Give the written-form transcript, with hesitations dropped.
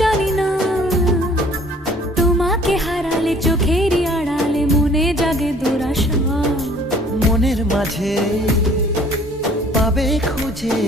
জানি না, তোমাকে হারালে চোখেরই আড়ালে মনে জাগে দুরাশা। মনের মাঝে পাবে খুঁজে